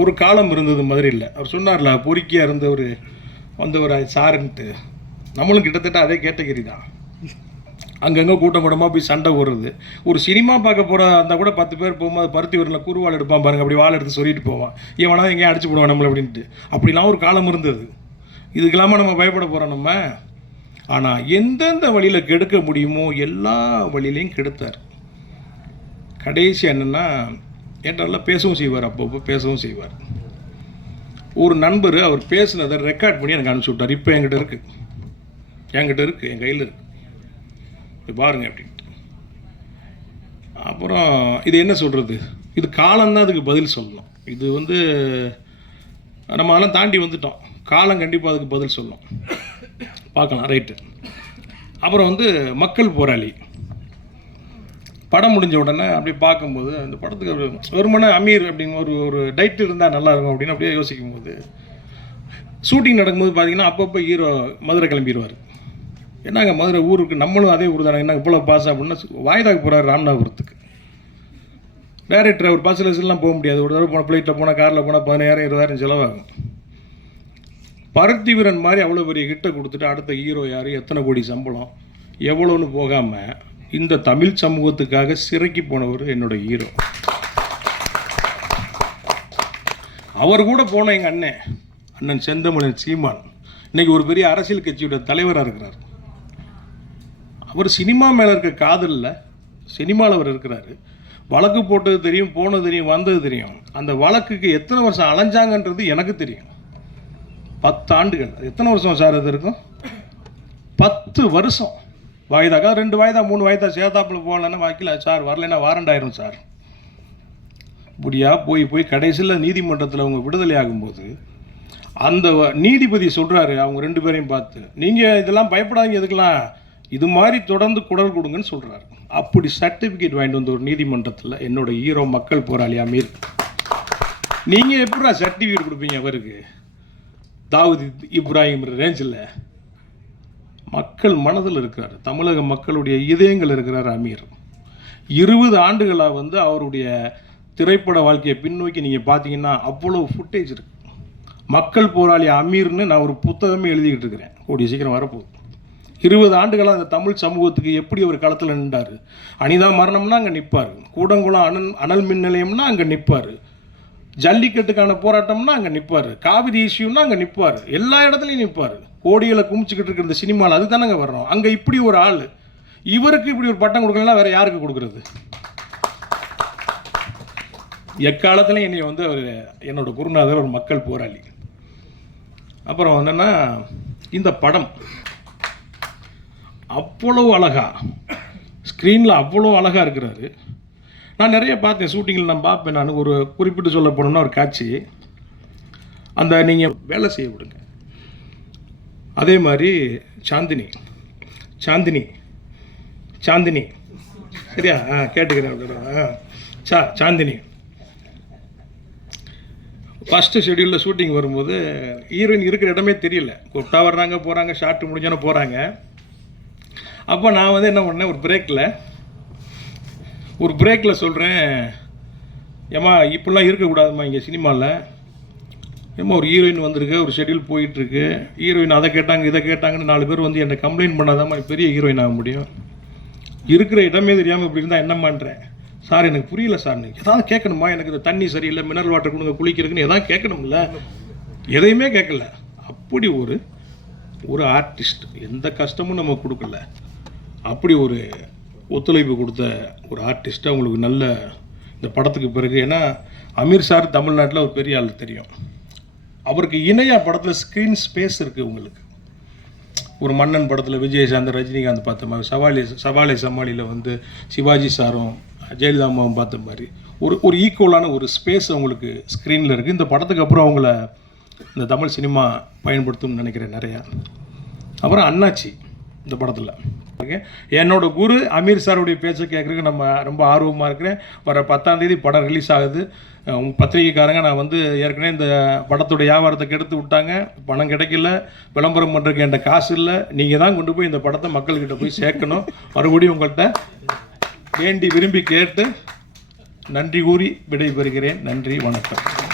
[SPEAKER 3] ஒரு காலம் இருந்தது மதுரையில் அவர் சொன்னார்ல பொறுக்கியாக இருந்தவர் வந்தவர் சாருன்ட்டு. நம்மளும் கிட்டத்தட்ட அதே கேட்டகரி தான். அங்கங்கே கூட்டம் கூட்டமாக போய் சண்டை போடுறது. ஒரு சினிமா பார்க்க போகிற அந்த கூட பத்து பேர் போகும்போது பருத்தி வரல குருவாள் எடுப்பான் பாருங்க அப்படி வாழை எடுத்து சொல்லிட்டு போவான். இவனா எங்கேயும் அடிச்சு போடுவான் நம்மளை அப்படின்ட்டு. அப்படிலாம் ஒரு காலம் இருந்தது. இதுக்கெல்லாமா நம்ம பயப்பட போகிறோம் நம்ம? ஆனால் எந்தெந்த வழியில் கெடுக்க முடியுமோ எல்லா வழியிலையும் கெடுத்தார். கடைசி என்னென்னா என்கிட்டலாம் பேசவும் செய்வார் அப்பப்போ பேசவும் செய்வார். ஒரு நண்பர் அவர் பேசுனதை ரெக்கார்ட் பண்ணி எனக்கு அனுப்பிச்சி விட்டார். இப்போ என்கிட்ட இருக்குது என்கிட்ட இருக்குது என் கையில் இருக்குது இது பாருங்க அப்படின்ட்டு அப்புறம் இது என்ன சொல்கிறது இது காலம்தான் அதுக்கு பதில் சொல்லணும் இது வந்து நம்ம அதெல்லாம் தாண்டி வந்துட்டோம். காலம் கண்டிப்பாக அதுக்கு பதில் சொல்லணும் பார்க்கலாம் ரைட்டு. அப்புறம் வந்து மக்கள் போராளி. படம் முடிஞ்ச உடனே அப்படியே பார்க்கும்போது அந்த படத்துக்கு ஒரு வெறுமனே அமீர் அப்படின்னு ஒரு ஒரு டைட்டில் இருந்தால் நல்லா இருக்கும் அப்படின்னு அப்படியே யோசிக்கும் போது ஷூட்டிங் நடக்கும்போது பார்த்தீங்கன்னா அப்பப்போ ஹீரோ மதுரை கிளம்பிடுவார் என்னங்க மதுரை ஊருக்கு நம்மளும் அதே ஊர் தானே? என்ன இவ்வளோ பாஸ் அப்படின்னா வாய்தாக்கு போகிறார் ராமநாதபுரத்துக்கு. டேரக்டர் அவர் பஸ்ஸில் போக முடியாது. ஒரு தடவை போனால் ஃப்ளைட்டில் போனால் காரில் போனால் பதினாயிரம் இருபதாயிரம் செலவாகும். பருத்தி வீரன் மாதிரி அவ்வளோ பெரிய கிட்ட கொடுத்துட்டு அடுத்த ஹீரோ யார்? எத்தனை கோடி சம்பளம்? எவ்வளோன்னு போகாமல் இந்த தமிழ் சமூகத்துக்காக சிறைக்கு போனவர் என்னோட ஹீரோ அவர் கூட போன எங்கள் அண்ணன் அண்ணன் செந்தமிழன் சீமான். இன்றைக்கி ஒரு பெரிய அரசியல் கட்சியோட தலைவராக இருக்கிறார். அவர் சினிமா மேலே இருக்க காதலில் சினிமாவில் அவர் இருக்கிறாரு. வழக்கு போட்டது தெரியும் போனது தெரியும் வந்தது தெரியும். அந்த வழக்குக்கு எத்தனை வருஷம் அலைஞ்சாங்கன்றது எனக்கு தெரியும். பத்து ஆண்டுகள் எத்தனை வருஷம் சார் அது இருக்கும்? பத்து வருஷம். வாய்தாக்கா ரெண்டு வாய்தா மூணு வாய்தா சேதாப்பில் போகலன்னா வாக்கில் சார் வரலைன்னா வாரண்டாயிரும் சார். இப்படியா போய் போய் கடைசியில் நீதிமன்றத்தில் அவங்க விடுதலை ஆகும்போது அந்த வ- நீதிபதி சொல்கிறாரு அவங்க ரெண்டு பேரையும் பார்த்து. நீங்கள் இதெல்லாம் பயப்படாதீங்க எதுக்கெல்லாம் இது மாதிரி தொடர்ந்து குரல் கொடுங்கன்னு சொல்கிறாரு அப்படி சர்டிஃபிகேட் வாங்கிட்டு வந்த ஒரு நீதிமன்றத்தில் என்னோட ஹீரோ மக்கள் போராளி அமீர். நீங்கள் எப்படிடா சர்டிஃபிகேட் கொடுப்பீங்க அவருக்கு? தாவூத் இப்ராஹிம் ரேஞ்சில். மக்கள் மனதில் இருக்கிறார். தமிழக மக்களுடைய இதயங்கள் இருக்கிறார் அமீர். இருபது ஆண்டுகளாக வந்து அவருடைய திரைப்பட வாழ்க்கையை பின்னோக்கி நீங்கள் பார்த்தீங்கன்னா அவ்வளோ ஃபுட்டேஜ் இருக்கு. மக்கள் போராளி அமீர்னு நான் ஒரு புத்தகமே எழுதிக்கிட்டு இருக்கிறேன். கூடிய சீக்கிரம் வரப்போகுது. இருபது ஆண்டுகளாக அந்த தமிழ் சமூகத்துக்கு எப்படி ஒரு களத்தில் நின்றார்? அனிதா மரணம்னா அங்கே நிற்பார் கூடங்குளம் அனல் அனல் மின் நிலையம்னா அங்கே நிற்பார் ஜல்லிக்கட்டுக்கான போராட்டம்னா அங்கே நிற்பார் காவிரி இஷ்யூன்னா அங்கே நிற்பார் எல்லா இடத்துலையும் நிற்பார் கோடிகளை குமிச்சிக்கிட்டு இருக்கிற இந்த சினிமாவில் அதுக்கு தானங்க வர்றோம். அங்கே இப்படி ஒரு ஆள். இவருக்கு இப்படி ஒரு பட்டம் கொடுக்கலாம் வேறு யாருக்கு கொடுக்குறது? எக்காலத்துலையும் என்னை வந்து அவர் என்னோடய குருநாதர் ஒரு மக்கள் போராளி. அப்புறம் என்னென்னா இந்த படம் அவ்வளோ அழகா ஸ்க்ரீனில் அவ்வளோ அழகாக இருக்கிறாரு. நான் நிறைய பார்த்தேன் ஷூட்டிங்கில் நான் பார்ப்பேன் நான். ஒரு குறிப்பிட்டு சொல்ல போனோம்னா ஒரு காட்சி. அந்த நீங்கள் வேலை செய்ய விடுங்க. அதே மாதிரி சாந்தினி. சாந்தினி. சாந்தினி. சரியா? ஆ கேட்டுக்கிறேன் ஆ. சா சாந்தினி. ஃபஸ்ட்டு ஷெடியூலில் ஷூட்டிங் வரும்போது ஹீரோயின் இருக்கிற இடமே தெரியல. கூப்பிட்டா வர்றாங்க போகிறாங்க ஷார்ட் முடிஞ்சோன்னே போகிறாங்க அப்போ நான் வந்து என்ன பண்ணேன் ஒரு பிரேக்கில் ஒரு பிரேக்கில் சொல்கிறேன் ஏம்மா இப்படிலாம் இருக்கக்கூடாதும்மா இங்கே சினிமாவில் ஏம்மா ஒரு ஹீரோயின் வந்திருக்கு ஒரு ஷெட்யூல் போயிட்டுருக்கு. ஹீரோயின் அதை கேட்டாங்க இதை கேட்டாங்கன்னு நாலு பேர் வந்து என்னை கம்ப்ளைண்ட் பண்ணாதாம்மா பெரிய ஹீரோயின் ஆக முடியும். இருக்கிற இடமே தெரியாமல் இப்படி இருந்தால் என்னம்மான்றேன் சார் எனக்கு புரியல சார் நீங்கள் ஏதாவது கேட்கணுமா? எனக்கு இந்த தண்ணி சரியில்லை மினரல் வாட்டர் கொடுங்க குளிக்கிறதுக்குன்னு எதாவது கேட்கணும்ல? எதையுமே கேட்கல. அப்படி ஒரு ஒரு ஆர்டிஸ்ட் எந்த கஷ்டமும் நம்ம கொடுக்கல. அப்படி ஒரு ஒத்துழைப்பு கொடுத்த ஒரு ஆர்டிஸ்ட்டு அவங்களுக்கு நல்ல இந்த படத்துக்கு பிறகு ஏன்னா அமீர் சார் தமிழ்நாட்டில் ஒரு பெரிய ஆள் தெரியும். அவருக்கு இணையாக படத்தில் ஸ்க்ரீன் ஸ்பேஸ் இருக்குது உங்களுக்கு. ஒரு மன்னன் படத்தில் விஜயசாந்த் ரஜினிகாந்த் பார்த்த மாதிரி சவாலி சவாலை சமாளியில் வந்து சிவாஜி சாரும் ஜெயலலிதா அம்மாவும் பார்த்த மாதிரி ஒரு ஒரு ஈக்குவலான ஒரு ஸ்பேஸ் அவங்களுக்கு ஸ்க்ரீனில் இருக்குது இந்த படத்துக்கு அப்புறம் அவங்கள இந்த தமிழ் சினிமா பயன்படுத்தும்னு நினைக்கிறேன் நிறையா. அப்புறம் அண்ணாச்சி இந்த படத்தில். என்னோட குரு அமீர் சாருடைய பேச்சை கேட்குறதுக்கு நம்ம ரொம்ப ஆர்வமாக இருக்கிறேன். வர பத்தாம் தேதி படம் ரிலீஸ் ஆகுது. அஹ் பத்திரிகைக்காரங்க நான் வந்து ஏற்கனவே இந்த படத்துடைய வியாபாரத்தை கெடுத்து விட்டாங்க. பணம் கிடைக்கல. விளம்பரம் பண்ணுறதுக்கு என்கிட்ட காசு இல்லை. நீங்கள் தான் கொண்டு போய் இந்த படத்தை மக்கள்கிட்ட போய் சேர்க்கணும். மறுபடியும் உங்கள்கிட்ட வேண்டி விரும்பி கேட்டு நன்றி கூறி விடைபெறுகிறேன். நன்றி வணக்கம்.